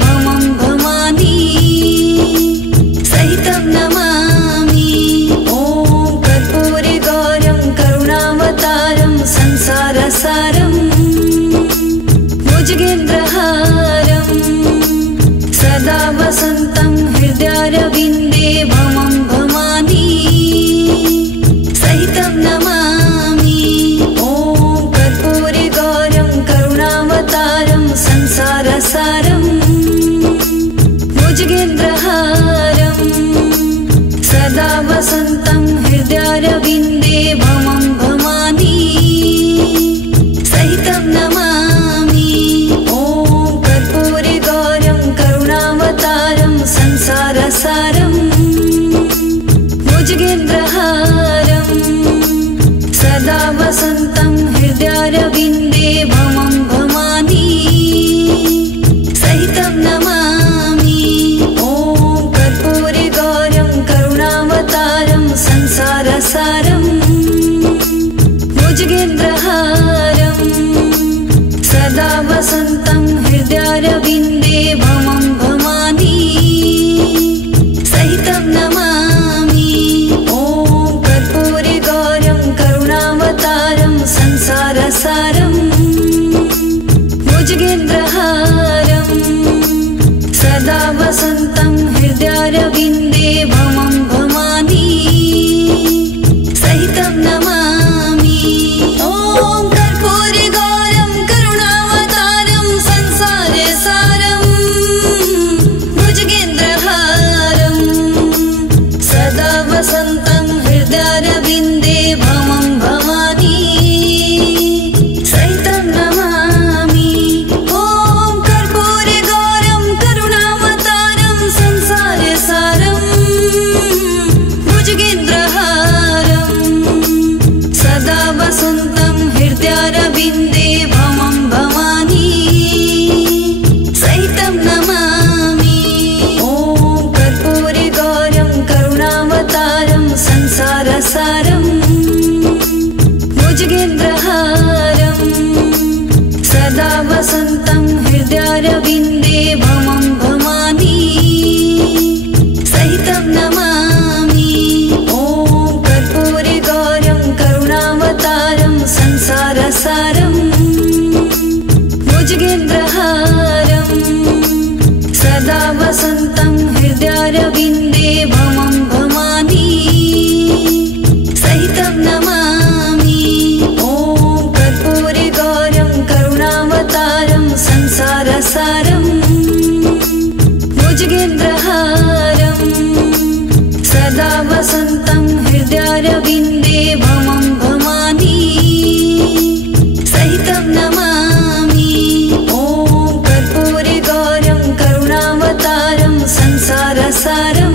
भमं भवानी सहितं नमामि। ॐ कर्पूरगौरं करुणावतारं संसारसारं भुजगेन्द्रहारं सदा वसन्तं हृदयारविन्दे भमं भवानी सहितं नमामि। ॐ कर्पूरगौरं करुणावतारं संसारसारं भुजगेन्द्रहारं सदा वसन्तं हृदयारविन्दे भमं भवानी सहितं नमामि। ॐ कर्पूरगौरं करुणावतारं संसारसारं भुजगेन्द्रहारं सदा वसन्तं हृदयारविन्दे भमं भवानी सहितं नमामि। ॐ कर्पूरगौरं करुणावतारं संसारसारं भुजगेन्द्रहारं सदा वसन्तं हृदयारविन्दे भमं भवानी सहितं नमामि। ॐ कर्पूरगौरं करुणावतारं संसारसारं भुजगेन्द्रहारं सदा वसन्तं हृदयारविन्दे भमं भवानी सहितं नमामि। ॐ कर्पूरगौरं करुणावतारं संसारसारं भुजगेन्द्रहारं सदा वसन्तं हृदयारविन्दे भमं भवानी सहितं नमामि। ॐ कर्पूरगौरं करुणावतारं संसारसारं भुजगेन्द्रहारं सदा वसन्तं हृदयारविन्दे भमं भवानी सहितं नमामि। ॐ कर्पूरगौरं करुणावतारं संसारसारं भुजगेन्द्रहारं सदा वसन्तं हृदयारविन्दे भमं भवानी सहितं नमामि। ॐ कर्पूरगौरं करुणावतारं संसारसारं भुजगेन्द्रहारं सदा वसन्तं हृदयारविन्दे भमं भवानी सहितं नमामि। ॐ कर्पूरगौरं करुणावतारं संसारसारं भुजगेन्द्रहारं सदा वसन्तं हृदयारविन्दे भमं भवानी सहितं नमामि। ॐ कर्पूरगौरं करुणावतारं संसारसारं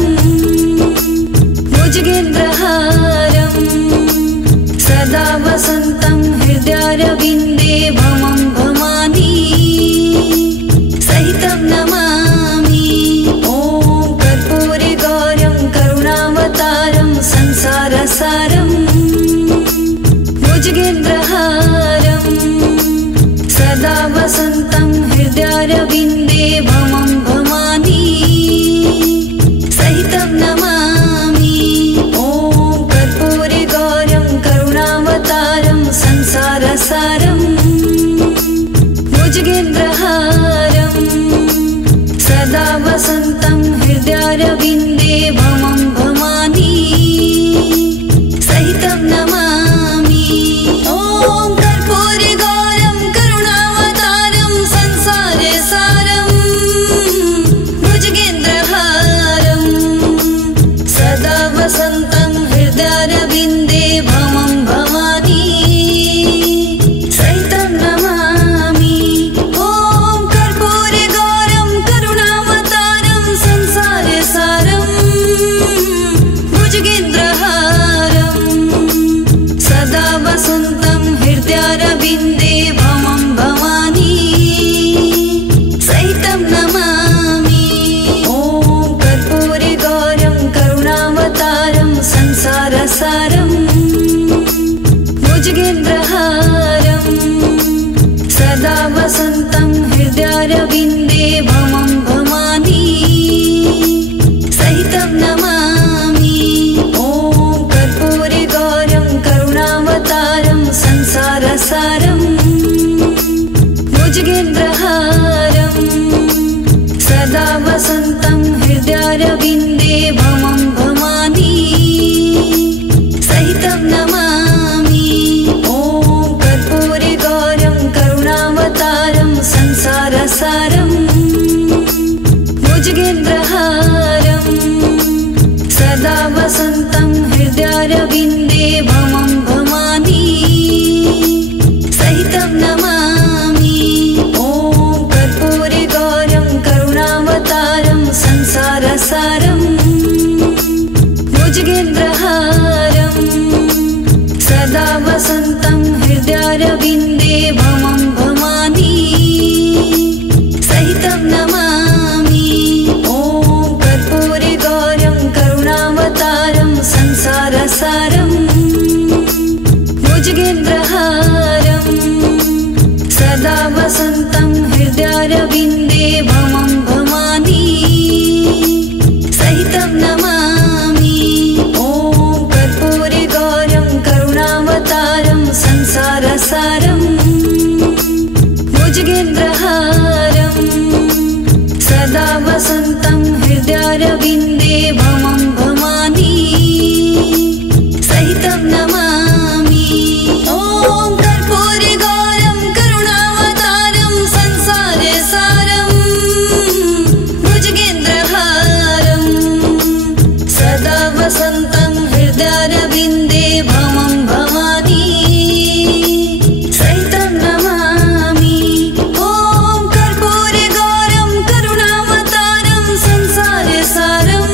हृदयारविन्दे भमं भवानी सहितं नमामि। ॐ कर्पूरगौरं करुणावतारं संसारसारं भुजगेन्द्रहारं सदा वसन्तं हृदयारविन्दे भमं भवानी सहितं नमामि। ॐ कर्पूरगौरं करुणावतारं संसारसारं भुजगेन्द्रहारं सदा वसन्तं हृदयारविन्दे भमं भवानी सहितं नमामि। ॐ कर्पूरगौरं करुणावतारं संसारसारं भुजगेन्द्रहारं सदा वसन्तं हृदयारविन्दे भमं भवानी सहितं नमामि। ॐ कर्पूरगौरं करुणावतारं संसारसारं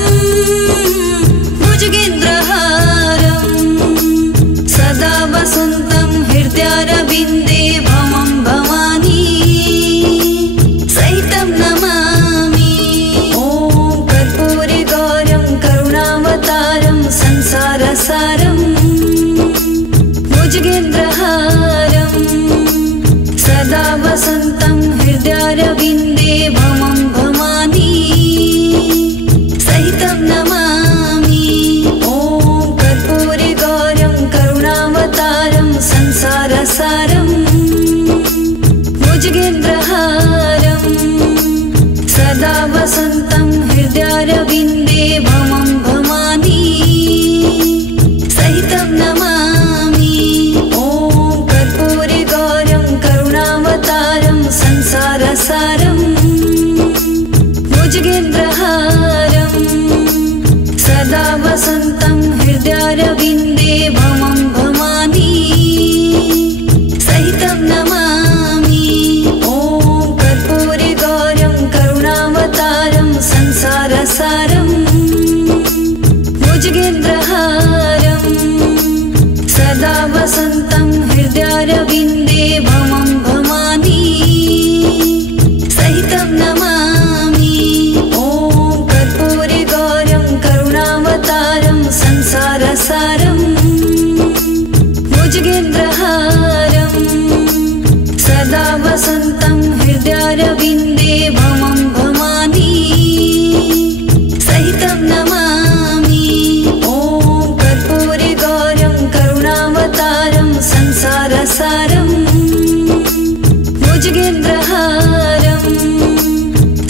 भुजगेन्द्रहारं सदा वसन्तं हृदयारविन्दे भमं भवानी सहितं नमामि। ॐ कर्पूरगौरं करुणावतारं संसारसारं भुजगेन्द्रहारं सदा वसन्तं हृदयारविन्दे भमं भवानी सहितं नमामि। ॐ कर्पूरगौरं करुणावतारं संसारसारं भुजगेन्द्रहारं सदा वसन्तं हृदयारविन्दे भमं भवानी सहितं नमामि। ॐ कर्पूरगौरं करुणावतारं संसारसारं भुजगेन्द्रहारं सदा वसन्तं हृदयारविन्दे भमं भवानी सहितं नमामि। ॐ कर्पूरगौरं करुणावतारं संसारसारं भुजगेन्द्रहारं सदा वसन्तं हृदयारविन्दे भमं भवानी सहितं नमामि। ॐ कर्पूरगौरं करुणावतारं संसारसारं भुजगेन्द्रहारं सदा वसन्तं हृदयारविन्दे भमं भवानी सहितं नमामि। ॐ कर्पूरगौरं करुणावतारं संसारसारं भुजगेन्द्रहारं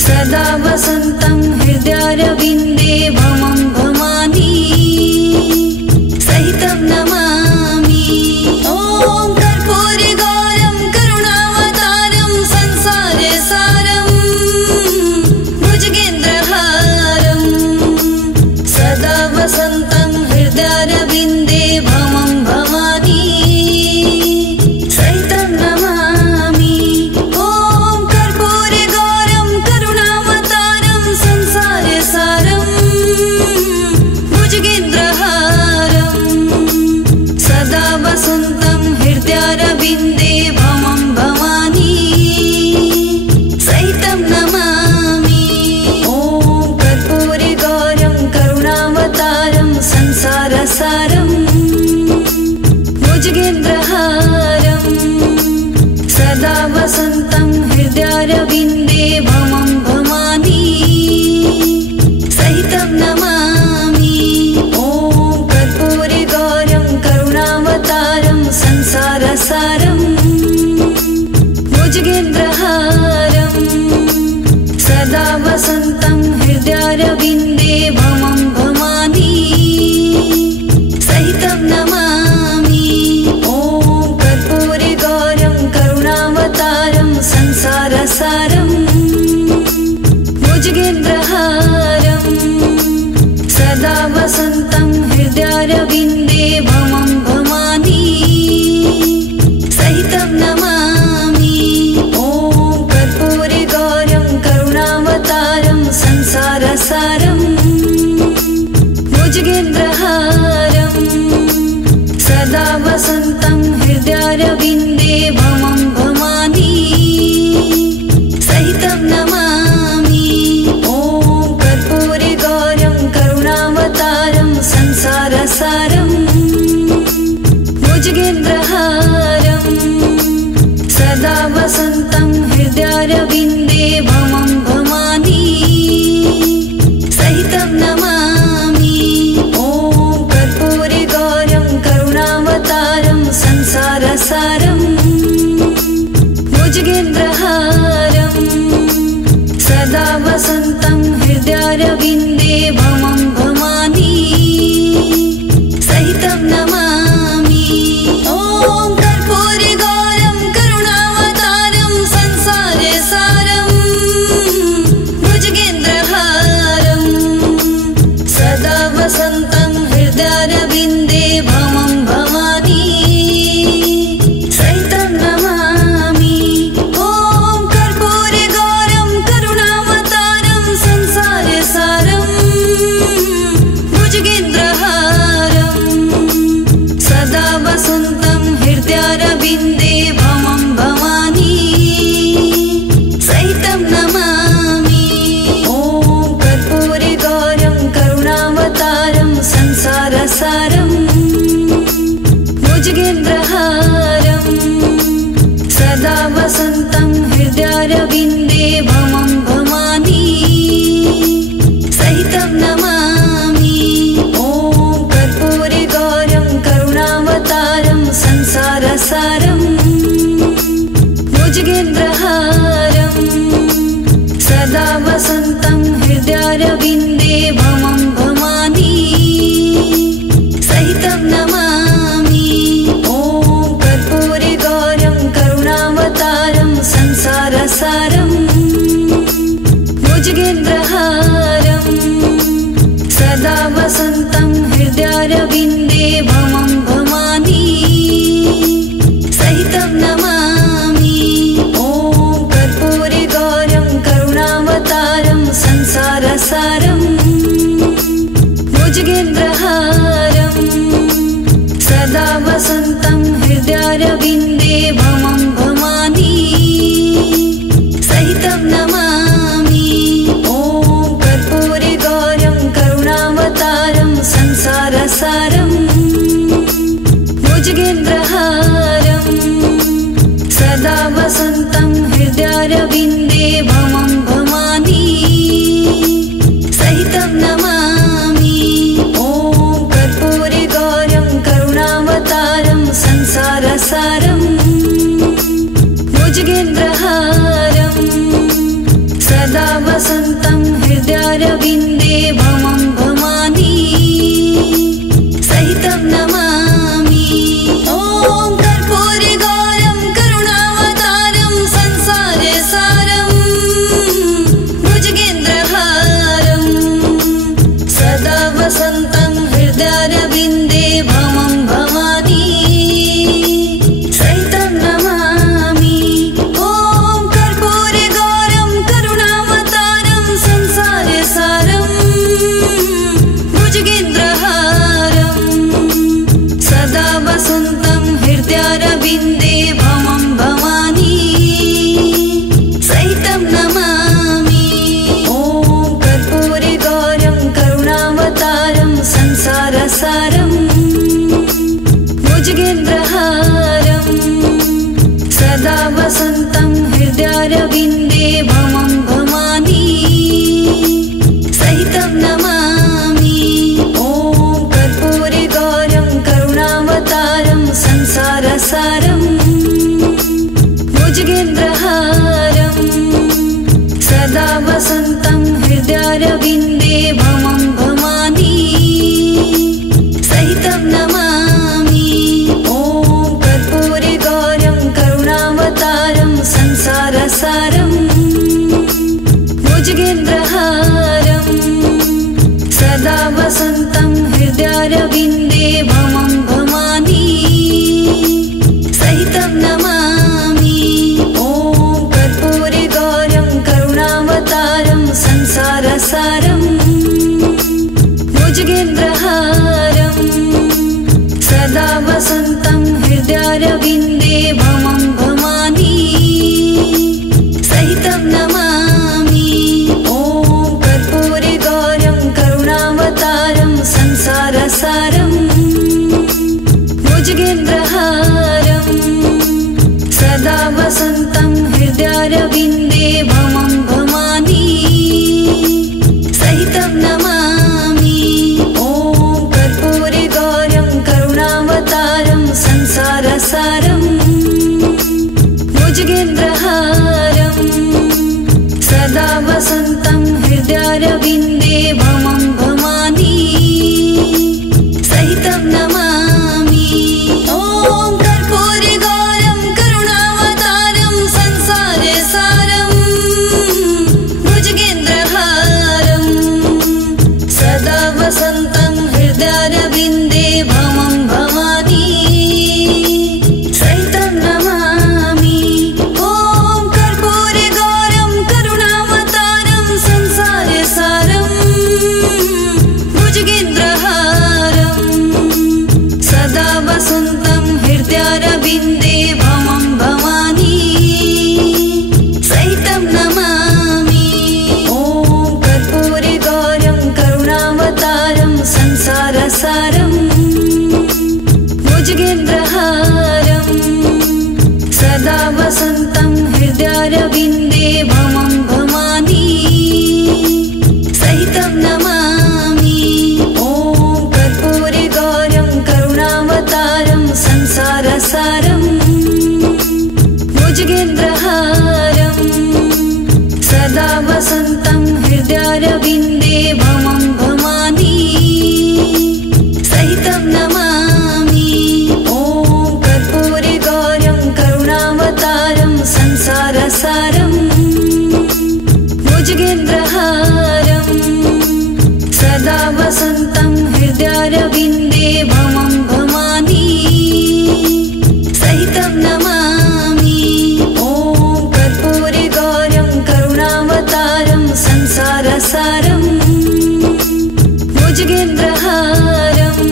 सदा वसन्तं हृदयारविन्दे भमं भवानी सहितं नमामि। ॐ कर्पूरगौरं करुणावतारं संसारसारं भुजगेन्द्रहारं सदा वसन्तं हृदयारविन्दे भमं भवानी सहितं नमामि। ॐ कर्पूरगौरं करुणावतारं संसारसारं भुजगेन्द्रहारं सदा वसन्तं हृदयारविन्दे भमं भवानी सहितं नमामि। ॐ कर्पूरगौरं करुणावतारं संसारसारं भुजगेन्द्रहारं सदा वसन्तं हृदयारविन्दे भमं भवानी सहितं नमामि। ॐ कर्पूरगौरं करुणावतारं संसारसारं भुजगेन्द्रहारं सदा वसन्तं हृदयारविन्दे भमं भवानी सहितं नमामि। ॐ कर्पूरगौरं करुणावतारं संसारसारं भुजगेन्द्रहारं सदा वसन्तं हृदयारविन्दे भमं भवानी सहितं नमामि। ॐ कर्पूरगौरं करुणावतारं संसारसारं भुजगेन्द्रहारं सदा वसन्तं हृदयारविन्दे हृदयारविन्दे भमं भवानी सहितं नमामि। ॐ कर्पूरगौरं करुणावतारं संसारसारं भुजगेन्द्रहारं सदा वसन्तं हृदयारविन्दे भमं भवानी सहितं नमामि। ॐ कर्पूरगौरं करुणावतारं संसारसारं भुजगेन्द्रहारं सदा वसन्तं हृदयारविन्दे भमं भवानी सहितं नमामि। ॐ कर्पूरगौरं करुणावतारं संसारसारं भुजगेन्द्रहारं सदा वसन्तं हृदयारविन्दे भमं भवानी सहितं नमामि। ॐ कर्पूरगौरं करुणावतारं संसारसारं भुजगेन्द्रहारं सदा वसन्तं हृदयारविन्दे भमं भवानी सहितं नमामि। ॐ कर्पूरगौरं करुणावतारं संसारसारं भुजगेन्द्रहारं सदा वसन्तं हृदयारविन्दे भमं भवानी सहितं नमामि। ॐ कर्पूरगौरं करुणावतारं संसारसारं भुजगेन्द्रहारं सदा वसन्तं हृदयारविन्दे भमं भवानी सहितं नमामि। ॐ कर्पूरगौरं करुणावतारं संसारसारं भुजगेन्द्रहारं सदा वसन्तं हृदयारविन्दे भमं भवानी सहितं नमामि। ॐ कर्पूरगौरं करुणावतारं संसारसारं भुजगेन्द्रहारं सदा वसन्तं हृदयारविन्दे भमं भवानी सहितं नमामि। ॐ कर्पूरगौरं करुणावतारं संसारसारं भुजगेन्द्रहारं सदा वसन्तं हृदयारविन्दे भमं भवानी सहितं नमामि। ॐ कर्पूरगौरं करुणावतारं संसारसारं भुजगेन्द्रहारं सदा वसन्तं हृदयारविन्दे भमं भवानी सहितं नमामि। ॐ कर्पूरगौरं करुणावतारं संसारसारं भुजगेन्द्रहारं सदा वसन्तं हृदयारविन्दे भमं भवानी सहितं नमामि। ॐ कर्पूरगौरं करुणावतारं संसारसारं भुजगेन्द्रहारं सदा वसन्तं हृदयारविन्दे भमं भवानी सहितं नमामि। ॐ कर्पूरगौरं करुणावतारं संसारसारं भुजगेन्द्रहारं सदा वसन्तं हृदयारविन्दे भमं भवानी सहितं नमामि। ॐ कर्पूरगौरं करुणावतारं संसारसारं भुजगेन्द्रहारं सदा वसन्तं हृदयारविन्दे भमं भवानी सहितं नमामि। ॐ कर्पूरगौरं करुणावतारं संसारसारं भुजगेन्द्रहारं सदा वसन्तं हृदयारविन्दे भमं भवानी सहितं नमामि। ॐ कर्पूरगौरं करुणावतारं संसारसारं भुजगेन्द्रहारं सदा वसन्तं हृदयारविन्दे संसारसारम् भुजगेन्द्रहारम्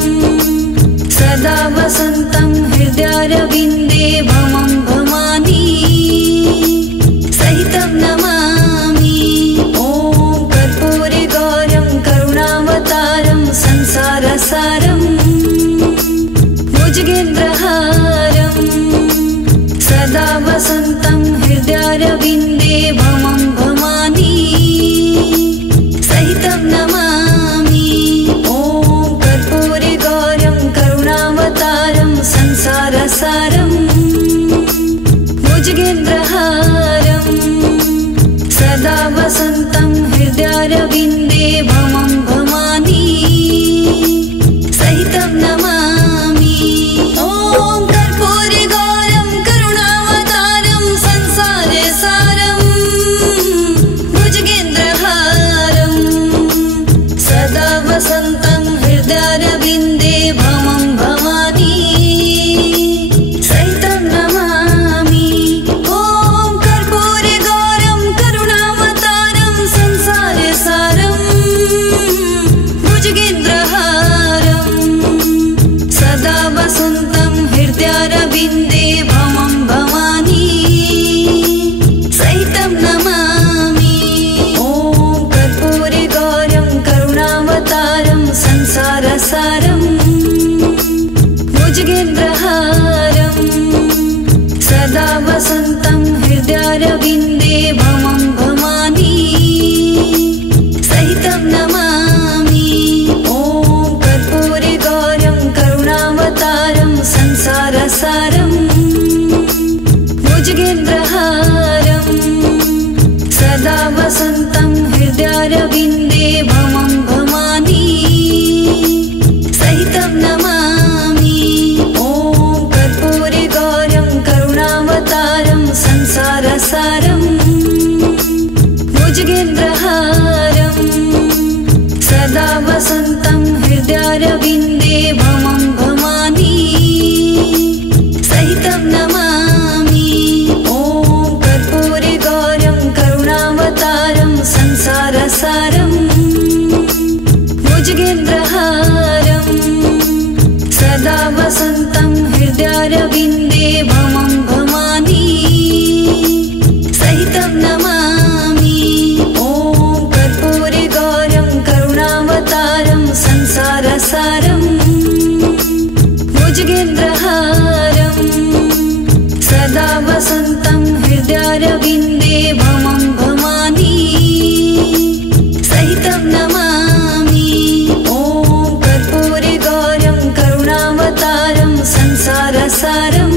सदा वसन्तं हृदयारविन्दे भमं भवानी सहितं नमामि। ॐ कर्पूरगौरं करुणावतारं संसारसारम् भुजगेन्द्रहारम् सदा वसन्तं हृदयारविन्दे भमं भवानी सहितं नमामि। ॐ कर्पूरगौरं करुणावतारं संसारसारम् भुजगेन्द्रहारम् सदा वसन्तं हृदयारविन्दे भमं भवानी सहितं नमामि। ॐ कर्पूरगौरं करुणावतारं संसारसारम् भुजगेन्द्रहारम् सदा वसन्तं हृदयारविन्दे भमं भवानी सहितं नमामि। ॐ कर्पूरगौरं करुणावतारं संसारसारम् भुजगेन्द्रहारम् सदा वसन्तं हृदयारविन्दे भमं भवानी सहितं नमामि। ॐ कर्पूरगौरं करुणावतारं संसारसारम् भुजगेन्द्रहारम् सदा वसन्तं हृदयारविन्दे भमं भवानी सहितं नमामि। ॐ कर्पूरगौरं करुणावतारं संसारसारम् भुजगेन्द्रहारम् सदा वसन्तं हृदयारविन्दे भमं भवानी सहितं नमामि। ॐ कर्पूरगौरं करुणावतारं संसारसारम् भुजगेन्द्रहारम् सदा वसन्तं हृदयारविन्दे भमं भवानी सहितं नमामि। ॐ कर्पूरगौरं करुणावतारं संसारसारम् भुजगेन्द्रहारम् सदा वसन्तं हृदयारविन्दे भमं भवानी सहितं नमामि। ॐ कर्पूरगौरं करुणावतारं संसारसारम् भुजगेन्द्रहारम् सदा वसन्तं हृदयारविन्दे भमं भवानी सहितं नमामि। ॐ कर्पूरगौरं करुणावतारं संसारसारम्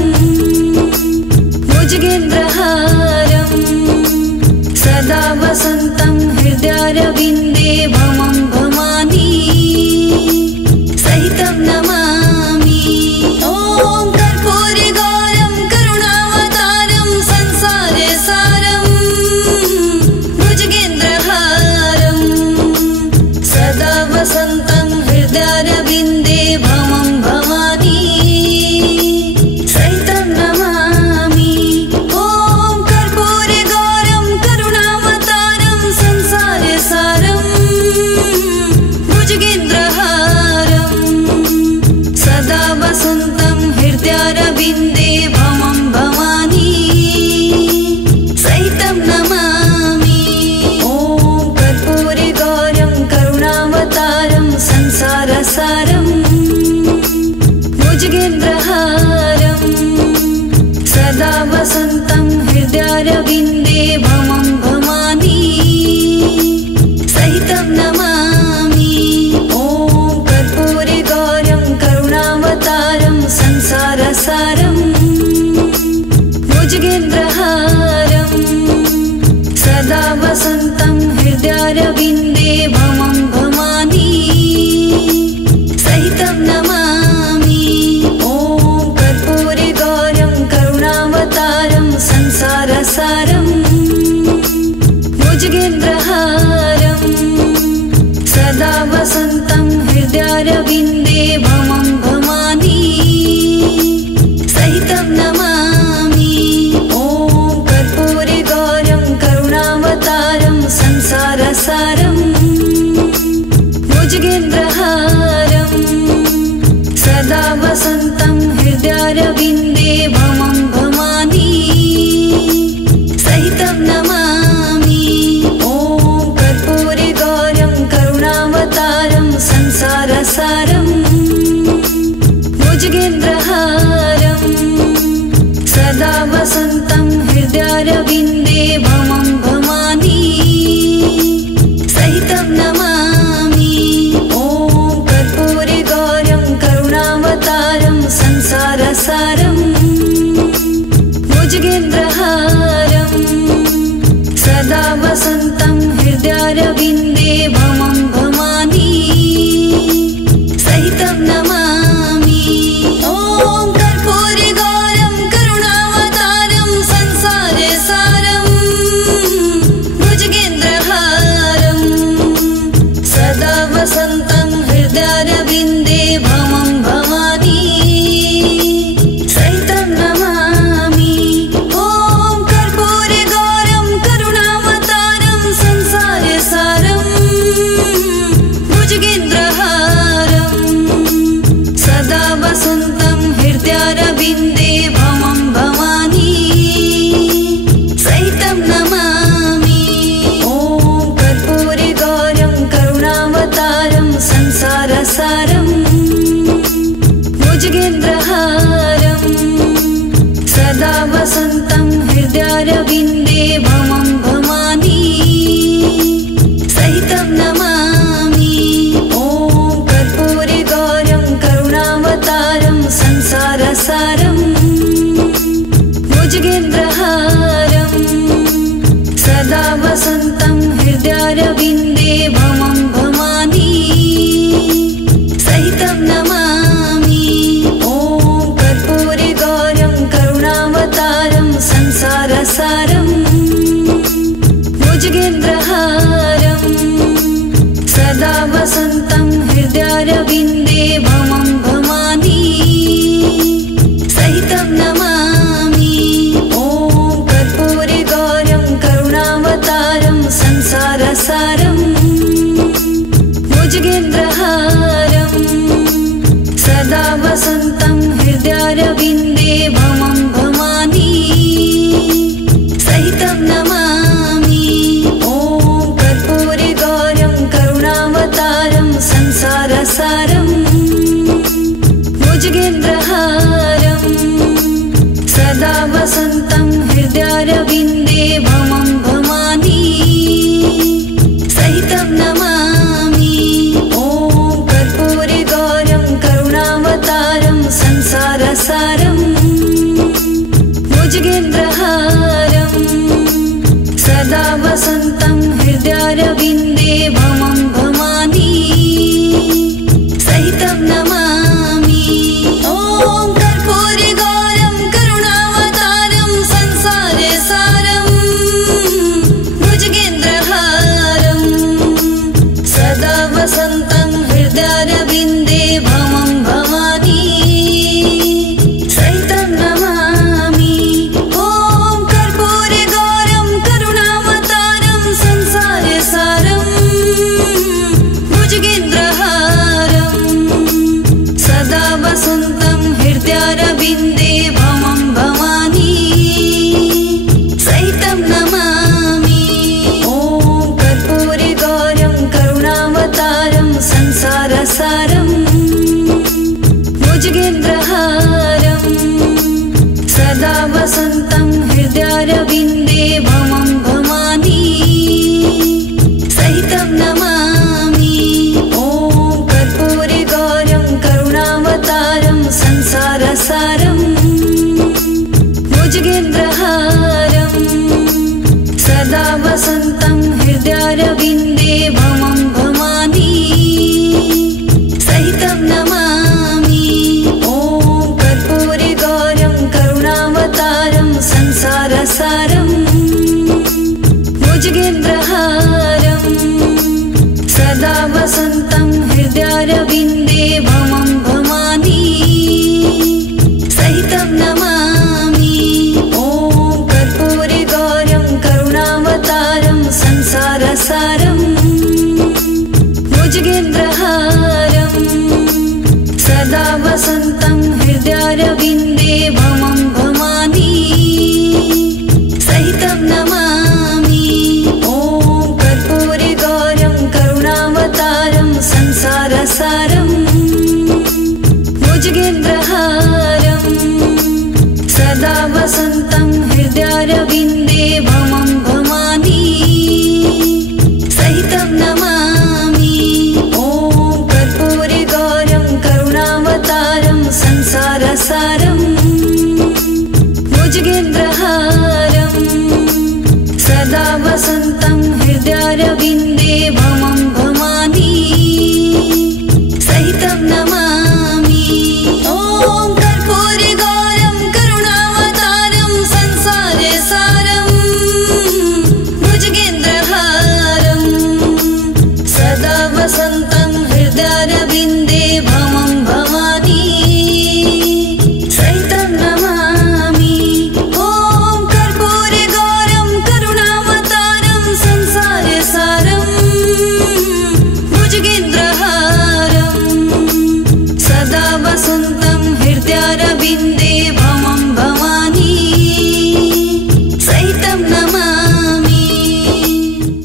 हृदयारविन्दे